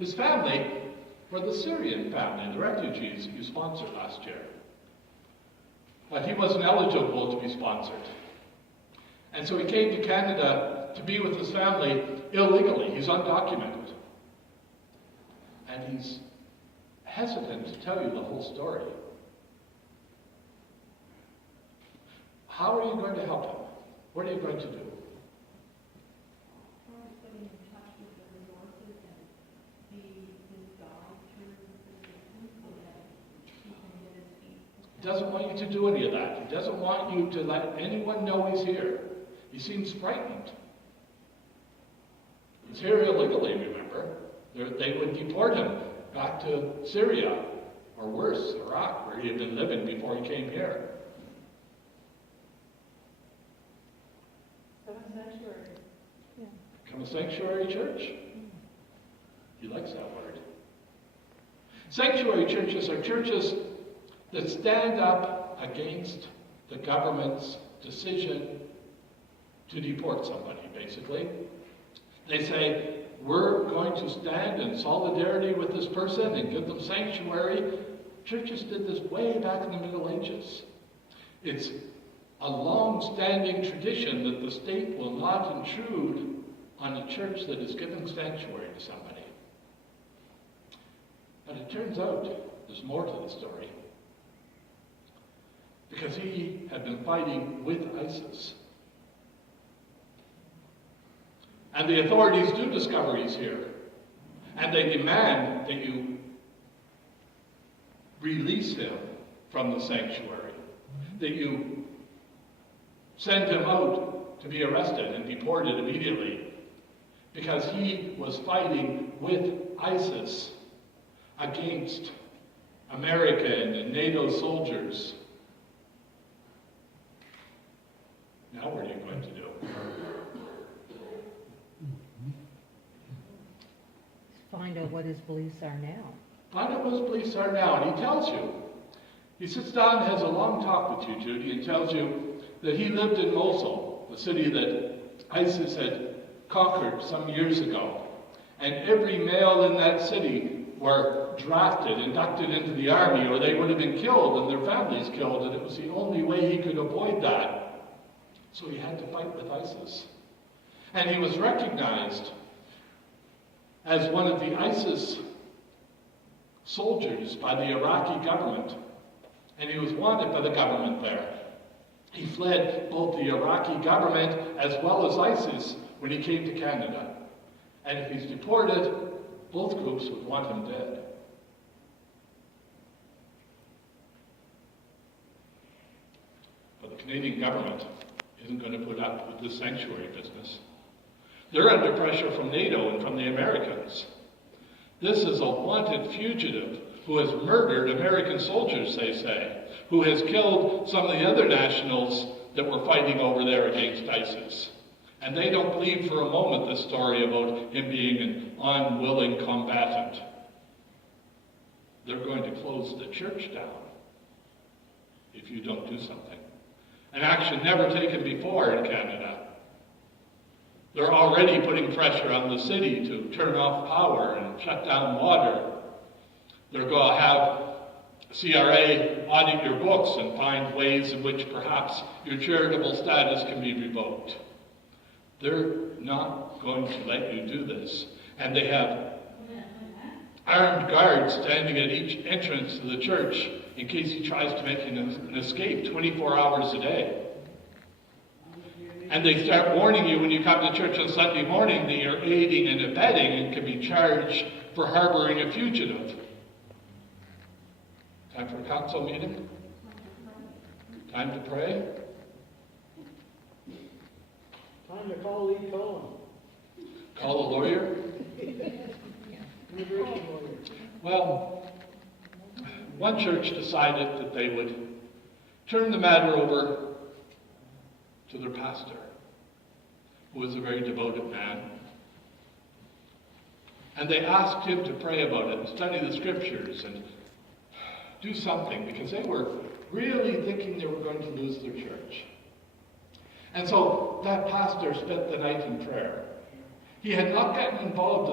His family were the Syrian family, the refugees you sponsored last year. But he wasn't eligible to be sponsored. And so he came to Canada to be with his family illegally. He's undocumented. And he's hesitant to tell you the whole story. How are you going to help him? What are you going to do? He doesn't want you to do any of that. He doesn't want you to let anyone know he's here. He seems frightened. He's here illegally, remember. They would deport him back to Syria, or worse, Iraq, where he had been living before he came here. Sanctuary. Yeah. Become a sanctuary church. He likes that word. Sanctuary churches are churches that stand up against the government's decision to deport somebody, basically. They say, we're going to stand in solidarity with this person and give them sanctuary. Churches did this way back in the Middle Ages. It's a long-standing tradition that the state will not intrude on a church that is giving sanctuary to somebody. But it turns out there's more to the story. Because he had been fighting with ISIS. And the authorities do discover he's here. And they demand that you release him from the sanctuary. That you send him out to be arrested and deported immediately. Because he was fighting with ISIS against American and NATO soldiers. Now what are you going to do? Find out what his beliefs are now. Find out what his beliefs are now, and he tells you. He sits down and has a long talk with you, Judy, and tells you that he lived in Mosul, the city that ISIS had conquered some years ago. And every male in that city were drafted, inducted into the army, or they would have been killed and their families killed, and it was the only way he could avoid that. So he had to fight with ISIS. And he was recognized as one of the ISIS soldiers by the Iraqi government. And he was wanted by the government there. He fled both the Iraqi government as well as ISIS when he came to Canada. And if he's deported, both groups would want him dead. But the Canadian government isn't going to put up with this sanctuary business. They're under pressure from NATO and from the Americans. This is a wanted fugitive who has murdered American soldiers, they say, who has killed some of the other nationals that were fighting over there against ISIS. And they don't believe for a moment this story about him being an unwilling combatant. They're going to close the church down if you don't do something. An action never taken before in Canada. They're already putting pressure on the city to turn off power and shut down water. They're going to have CRA audit your books and find ways in which perhaps your charitable status can be revoked. They're not going to let you do this. And they have armed guards standing at each entrance to the church in case he tries to make an escape 24 hours a day. And they start warning you when you come to church on Sunday morning that you're aiding and abetting and can be charged for harboring a fugitive. Time for a council meeting? Time to pray? Time to call Lee Cohen. Call a lawyer? Immigration lawyer. Well, one church decided that they would turn the matter over to their pastor, who was a very devoted man. And they asked him to pray about it and study the scriptures and do something, because they were really thinking they were going to lose their church. And so that pastor spent the night in prayer. He had not gotten involved in